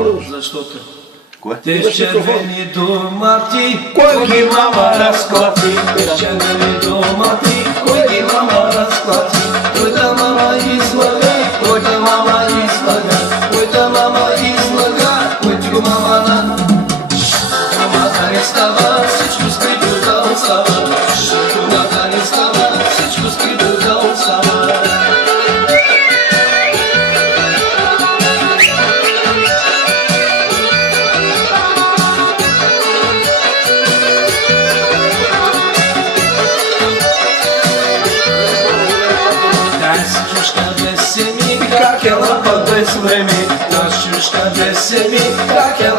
Защото? Защото Кое? те с червени домати, кой ги мама разклати? Те с червени домати, кой ги мама разклати? Твоята мама излага, твоята мама излага, твоята мама излага, твоята мама на... Мамата не става, всичко скрито да остава. Мамата не става, всичко скрито да остава. Как е лапа без време, наш чушка без семи, как е